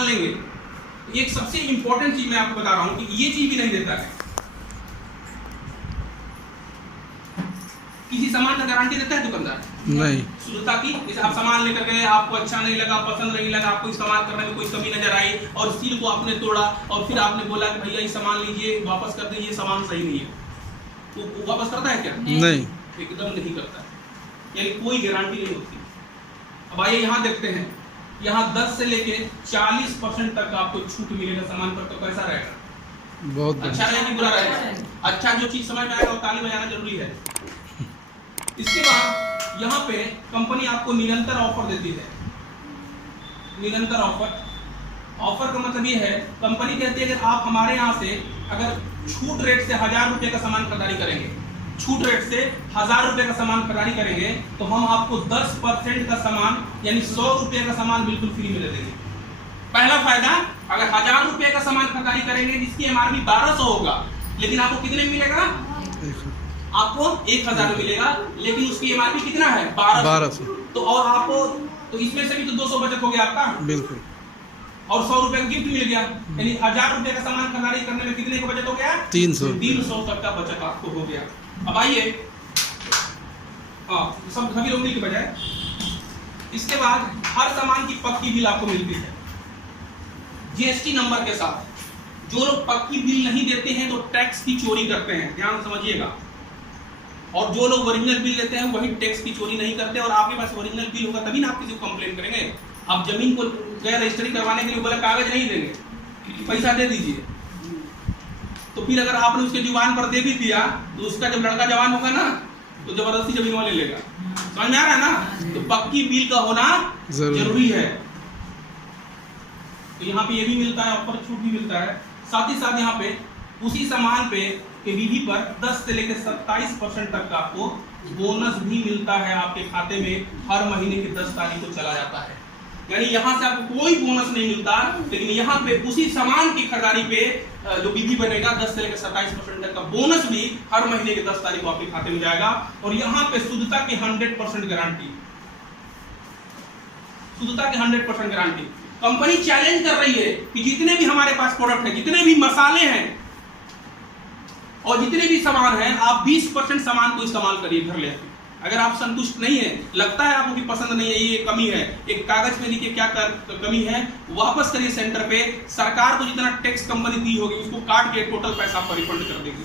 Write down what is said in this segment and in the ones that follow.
सामान लेंगे, एक सबसे इंपॉर्टेंट चीज मैं आपको बता रहा हूं कि ये चीज भी नहीं देता है। किसी सामान का गारंटी देता है दुकानदार? नहीं। शुद्धता की, जैसे आप सामान लेकर गए, आपको अच्छा नहीं लगा, पसंद नहीं लगा, आपको इस्तेमाल करने में कोई कमी नजर आई और सील को आपने तोड़ा और फिर आपने बोला कि भैया ये सामान लीजिए, वापस कर दीजिए, सामान सही नहीं है, वो वापस करता है क्या? नहीं, एकदम नहीं करता, यानी कोई गारंटी नहीं होती। अब आइए यहाँ देखते हैं, यहाँ 10 से लेके 40% तक आपको छूट मिलेगा सामान पर, तो कैसा रहेगा? बहुत अच्छा रहेगा कि बुरा रहेगा? अच्छा, जो चीज समझ में आएगा वो ताली बजाना जरूरी है। इसके बाद यहाँ पे कंपनी आपको निरंतर ऑफर देती है। निरंतर ऑफर का मतलब ये है, कंपनी कहती है अगर आप हमारे यहाँ से अगर छूट रेट से 1000 रुपये का सामान खरीदारी करेंगे, छूट रेट से 1000 रुपये का सामान खरीदारी करेंगे, तो हम आपको 10% का सामान यानी 100 रुपये का सामान बिल्कुल फ्री में दे देंगे। पहला फायदा, अगर 1000 रुपये का सामान खरीदारी करेंगे जिसकी एमआरपी 1200 होगा, लेकिन आपको कितने में मिलेगा? आपको 1000 मिलेगा, लेकिन उसकी एमआरपी कितना है? 1200। तो और आपको तो इसमें से भी तो 200 बचत हो गया आपका, बिल्कुल, और 100 रुपए का गिफ्ट मिल गया, यानी 1000 रुपए का सामान खरीदारी करने में कितने का बचत हो गया? 300 तक का बचत आपको हो गया। अब आइए, सब सभी लोग के बजाय इसके बाद हर सामान की पक्की बिल आपको मिलती है जीएसटी नंबर के साथ। जो लोग पक्की बिल नहीं देते हैं तो टैक्स की चोरी करते हैं, ध्यान समझिएगा। और जो लोग ओरिजिनल बिल लेते हैं वही टैक्स की चोरी नहीं करते। और आपके पास ओरिजिनल बिल होगा तभी ना आप किसी को कंप्लेन करेंगे। आप जमीन को गए रजिस्ट्री करवाने के लिए बोला कागज नहीं देंगे, पैसा दे दीजिए, तो फिर अगर आपने उसके जुबान पर दे भी दिया तो उसका जब लड़का जवान होगा ना तो जबरदस्ती जमीन वाले लेगा। समझ में आ रहा है ना? तो पक्की बिल का होना जरूरी है। तो यहाँ पे ये भी मिलता है, ऑफर छूट भी मिलता है। साथ ही साथ यहाँ पे उसी सामान पे के विधि पर 10 से लेकर 27% तक का आपको बोनस भी मिलता है आपके खाते में। हर महीने की 10 तारीख को चला जाता है, यानी यहाँ से आपको कोई बोनस नहीं मिलता, लेकिन यहाँ पे उसी सामान की खरीदारी पे जो विधि बनेगा 10 से लेकर 27% तक का बोनस भी हर महीने की 10 तारीख को आपके खाते में जाएगा। और यहाँ पे शुद्धता की 100% गारंटी, शुद्धता की 100% गारंटी। कंपनी चैलेंज कर रही है कि जितने भी हमारे पास प्रोडक्ट है, जितने भी मसाले हैं और जितने भी सामान हैं, आप 20% सामान को इस्तेमाल करिए घर ले। अगर आप संतुष्ट नहीं है, लगता है आपको कि पसंद नहीं है, ये कमी है, एक कागज में लिखिए क्या कमी है, वापस करिए सेंटर पे। सरकार को जितना टैक्स कंपनी दी होगी उसको काट के टोटल पैसा आपको रिफंड कर देगी।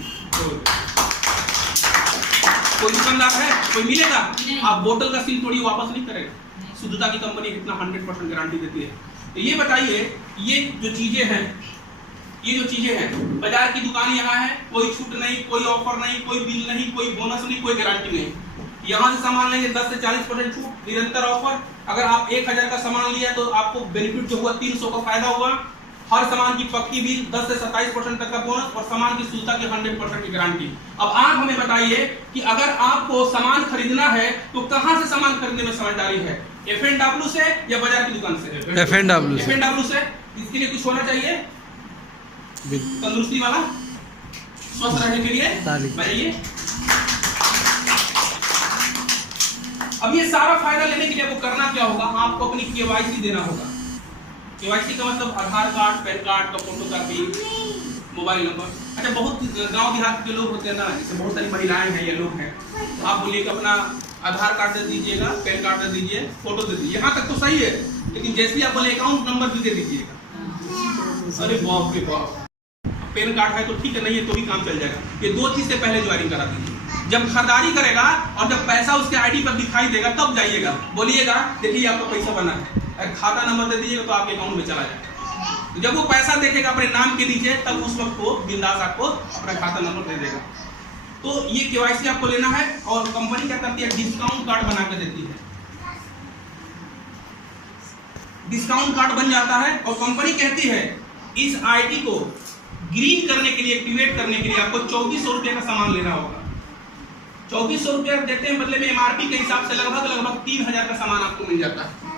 कोई दुकानदार है, कोई मिलेगा, आप बोतल का सील तोड़िए, वापस नहीं करेगा। शुद्धता की कंपनी इतना 100% गारंटी देती है। तो ये बताइए, ये जो चीजें हैं, बाजार की दुकान यहाँ है, कोई छूट नहीं, कोई ऑफर नहीं, कोई बिल नहीं, कोई बोनस नहीं, कोई गारंटी नहीं। यहाँ से सामान लेंगे 10 से 40% छूट, निरंतर ऑफर। अगर आप 1000 का सामान लिया तो आपको बेनिफिट जो हुआ 300 का फायदा हुआ। हर सामान की पक्की बिल, 10 से 27% तक का बोनस और सामान की शुद्धता की 100% की गारंटी। अब आप हमें बताइए कि अगर आपको सामान खरीदना है तो कहाँ से सामान खरीदने में समझदारी है? F&W से या बाजार की दुकान से? F&W से। इसके लिए कुछ होना चाहिए तंदुरुस्ती वाला, स्वस्थ रहने के लिए बताइए। अब ये सारा फायदा लेने के लिए आपको करना क्या होगा? आपको अपनी केवाईसी देना होगा। केवाईसी का मतलब आधार कार्ड, पैन कार्ड का फोटोकॉपी, मोबाइल नंबर। अच्छा, बहुत गांव देहात के लोग होते हैं ना, जैसे बहुत सारी महिलाएं हैं या लोग हैं, तो आप बोलिए कि अपना आधार कार्ड दे दीजिएगा, पैन कार्ड दे दीजिए, फोटो दे दीजिए, यहाँ तक तो सही है। लेकिन जैसे ही आप बोले अकाउंट नंबर भी दे दीजिएगा, अरे बाप रे बाप। पैन कार्ड है तो ठीक है, नहीं है तो भी काम चल जाएगा। ये 2 चीज से पहले ज्वाइनिंग करा दीजिए। जब खरीदारी करेगा और जब पैसा उसके आईडी पर दिखाई देगा तब जाइएगा, बोलिएगा देखिए आपका पैसा बना है, अगर खाता नंबर दे दीजिएगा तो आपके अकाउंट में चला जाएगा। जब वो पैसा देखेगा अपने नाम के नीचे, तब उस वक्त वो बिंदास आपको अपना खाता नंबर दे देगा। तो ये केवाईसी आपको लेना है। और कंपनी क्या करती है, डिस्काउंट कार्ड बना के देती है। डिस्काउंट कार्ड बन जाता है और कंपनी कहती है इस आईडी को ग्रीन करने के लिए, एक्टिवेट करने के लिए आपको 2400 रुपये का सामान लेना होगा। 2400 रुपये देते हैं, बदले में एमआरपी के हिसाब से लगभग 3000 का सामान आपको मिल जाता है।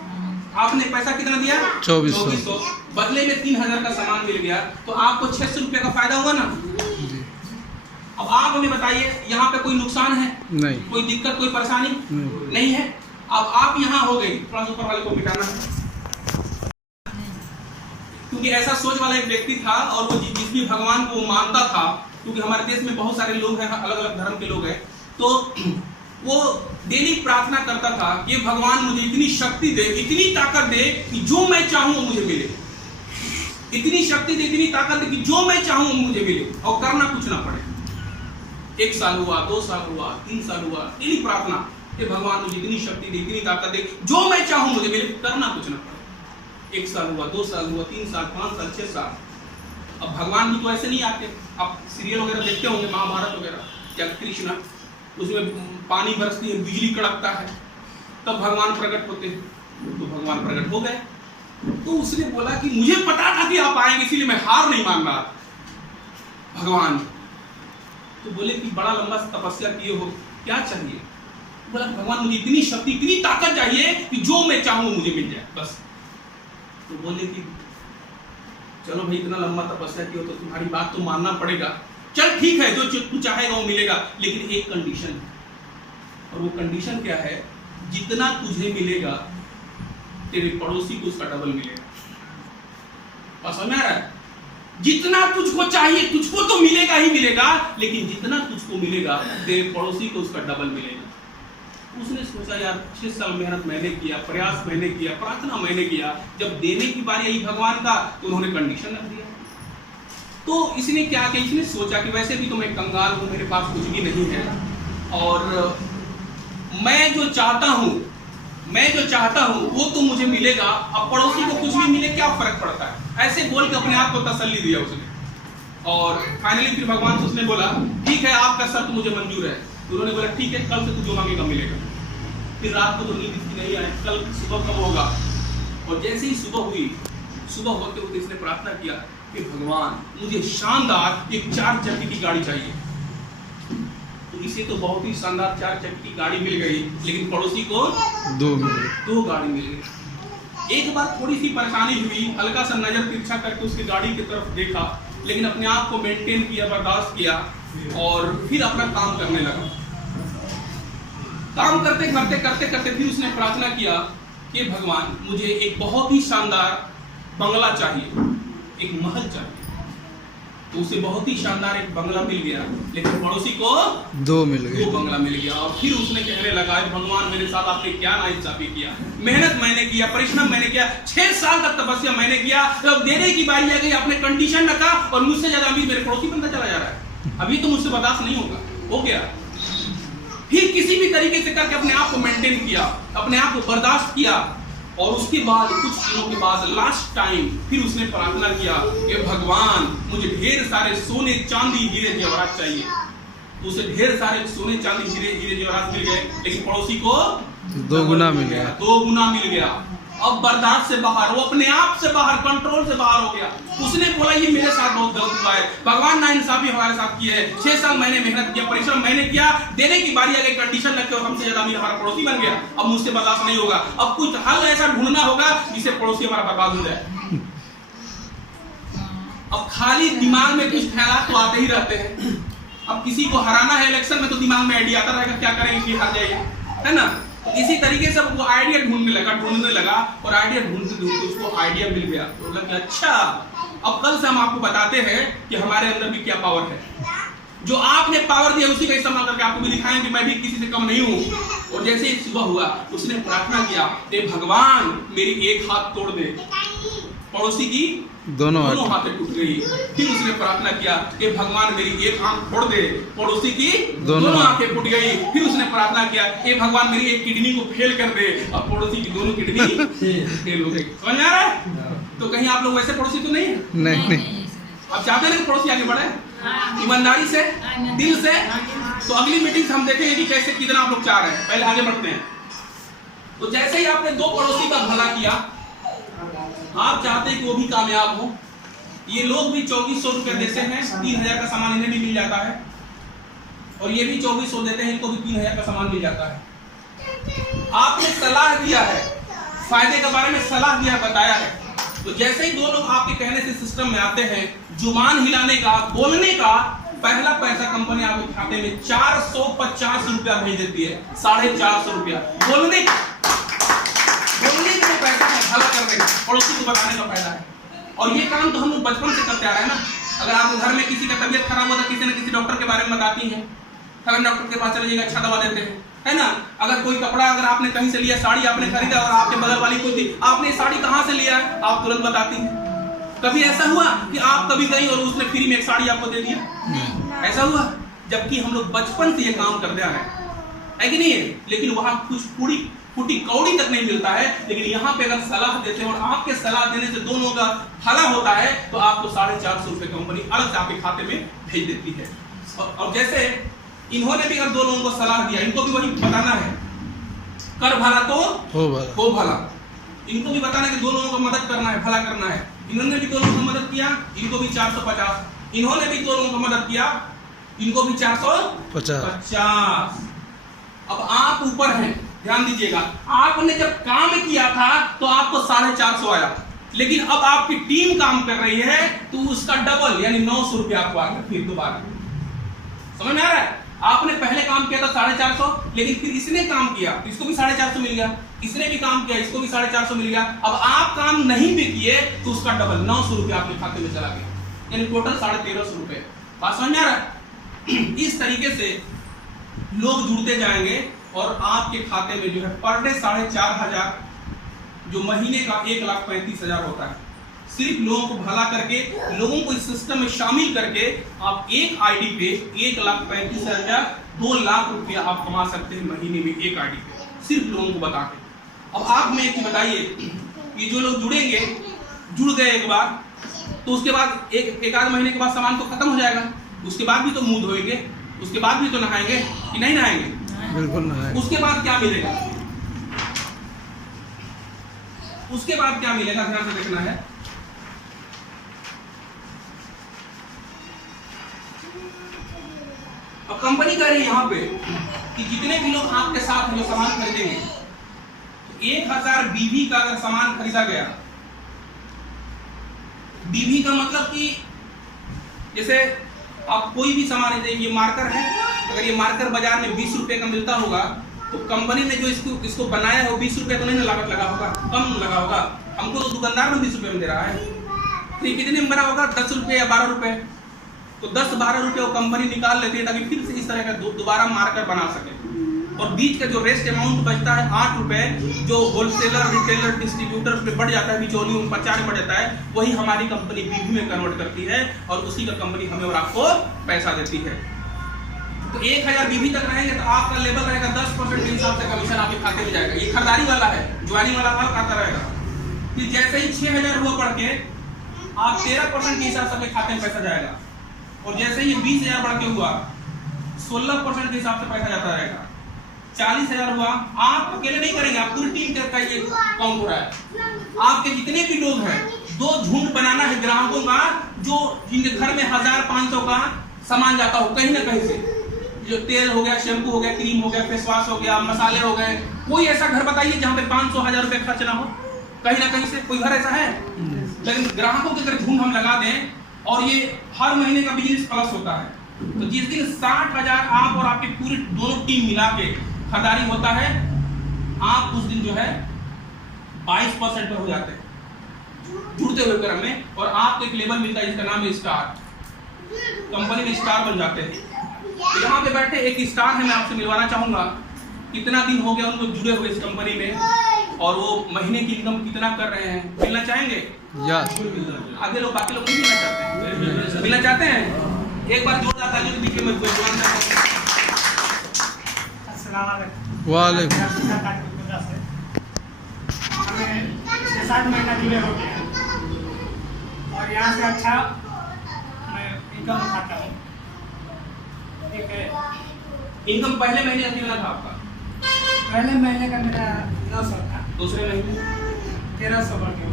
आपने पैसा कितना दिया? 2400, बदले में 3000 का सामान मिल गया, तो आपको 600 रुपये का फायदा हुआ ना। अब आप हमें बताइए, यहाँ पे कोई नुकसान है? नहीं। कोई दिक्कत, कोई परेशानी नहीं है। अब आप यहाँ हो गई, थोड़ा ऊपर वाले को मिटाना है। क्योंकि ऐसा सोच वाला एक व्यक्ति था और वो जिस भी भगवान को मानता था, क्योंकि हमारे देश में बहुत सारे लोग हैं, अलग अलग धर्म के लोग हैं, तो वो डेली प्रार्थना करता था कि भगवान मुझे इतनी शक्ति दे, इतनी ताकत दे कि जो मैं चाहूं मुझे मिले, इतनी शक्ति दे, इतनी ताकत दे कि जो मैं चाहूं मुझे मिले और करना कुछ ना पड़े। 1 साल हुआ, 2 साल हुआ, 3 साल हुआ, डेली प्रार्थना कि भगवान मुझे इतनी शक्ति दे, इतनी ताकत दे, जो मैं चाहूं मुझे मिले, करना कुछ ना पड़े। 1 साल हुआ, 2 साल हुआ, 3 साल, 5 साल, 6 साल। अब भगवान भी तो ऐसे नहीं आते। आप सीरियल वगैरह देखते होंगे, महाभारत वगैरह, क्या कृष्ण, उसमें पानी बरसती है, बिजली कड़कता है, तब भगवान प्रकट होते हैं। तो भगवान प्रकट हो गए। तो उसने बोला कि मुझे पता था कि आप आएंगे, इसीलिए मैं हार नहीं मान रहा। भगवान तो बोले कि बड़ा लंबा तपस्या किए हो, क्या चाहिए? बोला भगवान मुझे इतनी शक्ति, इतनी ताकत चाहिए कि जो मैं चाहूं मुझे मिल जाए, बस। तो बोले कि चलो भाई, इतना लंबा तपस्या किया तो तुम्हारी बात तो मानना पड़ेगा। चल ठीक है, जो तू चाहेगा वो मिलेगा, लेकिन एक कंडीशन है। और वो कंडीशन क्या है? जितना तुझे मिलेगा तेरे पड़ोसी को उसका डबल मिलेगा। और समझ आ रहा है? जितना तुझको चाहिए, तुझको तो मिलेगा ही मिलेगा, लेकिन जितना तुझको मिलेगा तेरे पड़ोसी को उसका डबल मिलेगा। उसने सोचा यार 6 साल मेहनत मैंने किया, प्रयास मैंने किया, प्रार्थना मैंने किया, जब देने की बारी आई भगवान का तो उन्होंने कंडीशन रख दिया। तो इसने क्या किया? इसने सोचा कि वैसे भी तो मैं कंगाल हूं, मेरे पास कुछ भी नहीं है, और मैं जो चाहता हूं वो तो मुझे मिलेगा, अब पड़ोसी को कुछ भी मिले क्या फर्क पड़ता है? ऐसे बोल के अपने आप को तसल्ली दिया उसने। और फाइनली फिर भगवान से उसने बोला ठीक है, आपका शर्त मुझे मंजूर है। तो उन्होंने बोला ठीक है, कल से तू जो मांगेगा मिलेगा। फिर रात को तो नींद इसकी नहीं आई, कल सुबह कब होगा? और जैसे ही सुबह हुई, सुबह होते होते इसने प्रार्थना किया कि भगवान मुझे शानदार एक 4 चक्के की गाड़ी चाहिए। तो इसे तो बहुत ही शानदार 4 चक्के की गाड़ी मिल गई, लेकिन पड़ोसी को 2 गाड़ी मिल गई। एक बार थोड़ी सी परेशानी हुई, हल्का सा नजर तिरछा करके उसकी गाड़ी की तरफ देखा, लेकिन अपने आप को मेंटेन किया, बर्दाश्त किया और फिर अपना काम करने लगा। काम करते करते फिर उसने प्रार्थना किया कि भगवान मुझे एक बहुत ही शानदार बंगला चाहिए, एक महल चाहिए। तो उसे बहुत ही शानदार एक बंगला मिल गया, लेकिन पड़ोसी को 2 बंगला मिल गया। और फिर उसने कहने लगा भगवान मेरे साथ आपने क्या नाइंसाफी किया, मेहनत मैंने किया, परिश्रम मैंने किया, 6 साल तक तपस्या मैंने किया, तो अब देने की बारी आ गई, आपने कंडीशन रखा और मुझसे ज्यादा अमीर मेरे पड़ोसी बनता चला जा रहा है। अभी तो मुझसे बर्दाश्त नहीं होगा, हो गया। फिर किसी भी तरीके से करके अपने आप को मेंटेन किया, अपने आप को बर्दाश्त किया, और उसके बाद कुछ दिनों के बाद लास्ट टाइम फिर उसने प्रार्थना किया कि भगवान मुझे ढेर सारे सोने चांदी हीरे जेवरात चाहिए। तो उसे ढेर सारे सोने चांदी हीरे जेवरात मिल गए, लेकिन पड़ोसी को 2 गुना मिल गया, 2 गुना मिल गया। अब बर्दाश्त से बाहर, वो अपने आप से बाहर, कंट्रोल से बाहर हो गया। उसने बोला ये मेरे साथ बहुत गलत हुआ है, भगवान नाइंसाफी हमारे साथ की है, 6 साल मैंने मेहनत किया, परिश्रम मैंने किया, देने की बारी आ गई, कंडीशन रखे और हमसे ज्यादा अमीर हमारा पड़ोसी बन गया, अब मुझसे बर्दाश्त नहीं होगा, अब कुछ हल ऐसा ढूंढना होगा जिससे पड़ोसी हमारा बर्बाद हो जाए। अब खाली दिमाग में कुछ ख्याल तो आते ही रहते हैं। अब किसी को हराना है इलेक्शन में तो दिमाग में आइडिया आता रहेगा क्या करेंगे कि हार जाएगा, है ना? इसी तरीके से वो आइडिया ढूंढने लगा और आइडिया ढूंढते उसको आइडिया मिल गया। तो लगा अच्छा, अब कल से हम आपको बताते हैं कि हमारे अंदर भी क्या पावर है। जो आपने पावर दिया उसी का इस्तेमाल करके आपको भी दिखाएं कि मैं भी किसी से कम नहीं हूं। और जैसे ही सुबह हुआ उसने प्रार्थना किया, भगवान मेरी एक हाथ तोड़ दे, पड़ोसी की दोनों हाथें टूट गई। फिर उसने प्रार्थना किया कि भगवान मेरी एक आंख फोड़ दे, पड़ोसी की दोनों आंखें फूट गई। फिर उसने प्रार्थना किया कि भगवान मेरी एक किडनी को फेल कर दे, और पड़ोसी की दोनों किडनी फेल हो गई। समझ आ रहा है? तो कहीं आप लोग वैसे पड़ोसी तो नहीं? नहीं। आप चाहते हैं कि पड़ोसी आगे बढ़े ईमानदारी से, दिल से? तो अगली मीटिंग से हम देखेंगे कि कैसे कितना आप लोग चाह रहे हैं। पहले आगे बढ़ते हैं। तो जैसे ही आपने 2 पड़ोसी का भला किया, आप चाहते हैं कि वो भी कामयाब हो। ये लोग भी 2400 रुपए देते हैं, 3000 का सामान इन्हें भी मिल जाता है, और ये भी 2400 देते हैं, इनको भी 3000 का सामान मिल जाता है। आपने सलाह दिया है, फायदे के बारे में सलाह दिया, बताया है। तो जैसे ही 2 लोग आपके कहने से सिस्टम में आते हैं, जुबान हिलाने का, बोलने का, पहला पैसा कंपनी आपके खाते में 450 रुपया भेज देती है, 450 रुपया बोलने का पैसा है, भला करने का, पड़ोसी को बताने का फायदा है। और ये काम तो हम लोग बचपन से करते आ रहे हैं ना। अगर आपके घर में किसी का तबीयत खराब होता है, किसी न किसी डॉक्टर के बारे में बताती हैं, फलाने डॉक्टर के पास चले जाइएगा, अच्छा दवा देते हैं, है ना। अगर कोई कपड़ा अगर आपने कहीं से लिया, साड़ी आपने खरीदा और आपके बगल वाली कोई थी, आपने साड़ी कहाँ से लिया है, आप तुरंत बताती हैं। कभी ऐसा हुआ कि आप कभी गई और उसने फ्री में एक साड़ी आपको दे दिया? ऐसा हुआ? जबकि हम लोग बचपन से ये काम करते आ रहे हैं, कि नहीं है? लेकिन वहां कुछ फूटी कौड़ी तक नहीं मिलता है। लेकिन यहाँ पे अगर सलाह देते हैं और आपके सलाह देने से दोनों का भला होता है, तो आपको 450 रुपए कंपनी अलग से आपके खाते में भेज देती है। और जैसे इन्होंने भी अगर दो लोगों को सलाह दिया, इनको भी वही बताना है, कर भला तो हो भला। इनको भी बताना है कि दो लोगों को मदद करना है, भला करना है। इन्होंने भी दो लोगों को मदद किया, इनको भी 450। इन्होंने भी दो लोगों को मदद किया, इनको भी 450। अब आप ऊपर हैं, ध्यान दीजिएगा। आपने जब काम किया था तो आपको 450 आया, लेकिन अब आपकी टीम काम कर रही है तो उसका डबल यानी 900 रुपया आपको आ गया। फिर दोबारा समझ में आ रहा है? आपने पहले काम किया था 450, लेकिन फिर इसने काम किया, इसको भी 450 मिल गया। इसने भी काम किया, इसको भी 450 मिल गया। अब आप काम नहीं भी किए तो उसका डबल 900 रुपया आपके खाते में चला गया, यानी टोटल 1350 रुपए। बात समझ में आ रहा है? इस तरीके से लोग जुड़ते जाएंगे और आपके खाते में जो है पर डे 4500, जो महीने का 1,35,000 होता है। सिर्फ लोगों को भला करके, लोगों को इस सिस्टम में शामिल करके आप एक आईडी पे 1,35,000 2 लाख रुपया आप कमा सकते हैं महीने में, एक आईडी पे, सिर्फ लोगों को बता के। अब आप में एक बताइए कि जो लोग जुड़ेंगे, जुड़ गए एक बार, तो उसके बाद एक आध महीने के बाद सामान तो खत्म हो जाएगा। उसके बाद भी तो मुंह धोएंगे, उसके बाद भी तो नहाएंगे कि नहीं नहाएंगे? बिल्कुल नहाएंगे। उसके बाद क्या मिलेगा? उसके बाद क्या मिलेगा, ध्यान से देखना है। अब कंपनी कह रही है यहाँ पे कि जितने भी लोग आपके साथ जो सामान खरीदेंगे, तो 1000 बीवी का अगर सामान खरीदा गया, बीवी का मतलब कि जैसे आप कोई भी सामान, ये मार्कर है, अगर ये मार्कर बाजार में 20 रुपए का मिलता होगा, तो कंपनी ने जो इसको बनाया है वो 20 रुपए तो नहीं ना लागत लगा होगा, कम लगा होगा। हमको तो दुकानदार में 20 रुपए में दे रहा है, तो ये कितने में बना होगा? 10 रुपए या 12 रुपए। तो 10-12 रुपए वो कंपनी निकाल लेती है ताकि फिर से इस तरह का दोबारा मार्कर बना सके। और बीच का जो रेस्ट अमाउंट बचता है 8 रुपए, जो होलसेलर, रिटेलर, डिस्ट्रीब्यूटर पे बढ़ जाता है, बिचौली उन 50 में बढ़ जाता है, वही हमारी कंपनी बीवी में कन्वर्ट करती है और उसी का कंपनी हमें और आपको पैसा देती है। तो 1000 बीवी तक रहेंगे तो आपका लेवल रहेगा 10% के हिसाब से कमीशन आपके खाते में जाएगा। ये खरीदारी वाला है, ज्वाइनिंग वाला खाता रहेगा। फिर जैसे ही 6000 हुआ बढ़ के आप 13% के हिसाब से आपके खाते में पैसा जाएगा। और जैसे ही 20,000 बढ़ के हुआ 16% के हिसाब से पैसा जाता रहेगा। 40,000 हुआ, आप अकेले नहीं करेंगे, आप पूरी टीम का ये काउंट हो रहा है। आपके जितने भी लोग हैं, 2 झुंड बनाना है ग्राहकों का, जो जिनके घर में 1500 का सामान जाता हो कहीं ना कहीं से, जो तेल हो गया, शैम्पू हो गया, क्रीम हो गया, फेस वॉश हो गया, मसाले हो गए। कोई ऐसा घर बताइए जहाँ पे 500-1000 रुपए खर्च ना हो, कहीं ना कहीं से कोई घर ऐसा है? लेकिन ग्राहकों के अगर झुंड हम लगा दें और ये हर महीने का बिजनेस प्लस होता है, तो जिस दिन 60,000 आप और आपकी पूरी दोनों टीम मिला के खरीदारी होता है, आप उस दिन जो है 22% पर हो जाते हैं जुड़ते हुए क्रम में, और आपको एक लेवल मिलता है जिसका नाम है स्टार। कंपनी में स्टार बन जाते हैं। तो यहाँ पे बैठे एक स्टार है, मैं आपसे मिलवाना चाहूंगा। कितना दिन हो गया उनको जुड़े हुए इस कंपनी में, और वो महीने की इनकम कितना कर रहे हैं, मिलना चाहेंगे? आगे लोग, बाकी लोग नहीं मिलना चाहते हैं? मिलना चाहते हैं? एक बार जोरदार तालियों दीजिए। मैं वालेकुम 6-7 महीना जुड़े हो गया और यहाँ से अच्छा मैं इनकम उठाता हूँ। ठीक है, इनकम पहले महीने कितना था आपका? पहले महीने का मेरा 900 था, दूसरे महीने 1300 बढ़ गया,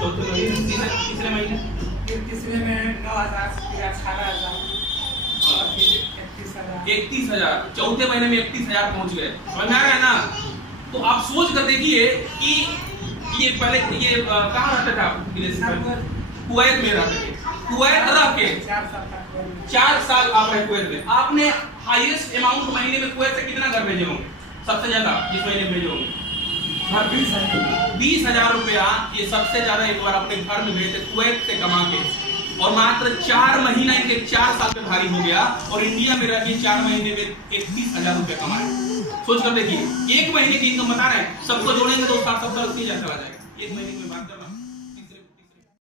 चौथे महीने, तीसरे महीने, फिर तीसरे में 9,000, फिर 18,000 और फिर 31,000। 31,000, चौथे महीने में 31,000 पहुंच गए। समझ में आ रहा है ना? तो आप सोच कर देखिए कि ये पहले ये कहाँ रहते थे आप? कुवैत में रहते थे। कुवैत रह के 4 साल आप रहे कुवैत में। आपने हाईएस्ट अमाउंट महीने में कुवैत से कितना घर भेजे होंगे? सबसे ज्यादा जिस महीने भेजे होंगे हाँ 20,000। 20,000 रुपया ये सबसे ज्यादा एक बार अपने घर में भेजे कुवैत से कमा के, और मात्र 4 महीना इनके 4 साल पे भारी हो गया, और इंडिया में रह के 4 महीने में 31,000 रुपया कमाए। सोच कर देखिए, 1 महीने की इनकम बता रहे हैं, सबको जोड़ेंगे तो 60-70-80,000 चला जाएगा 1 महीने में बात कर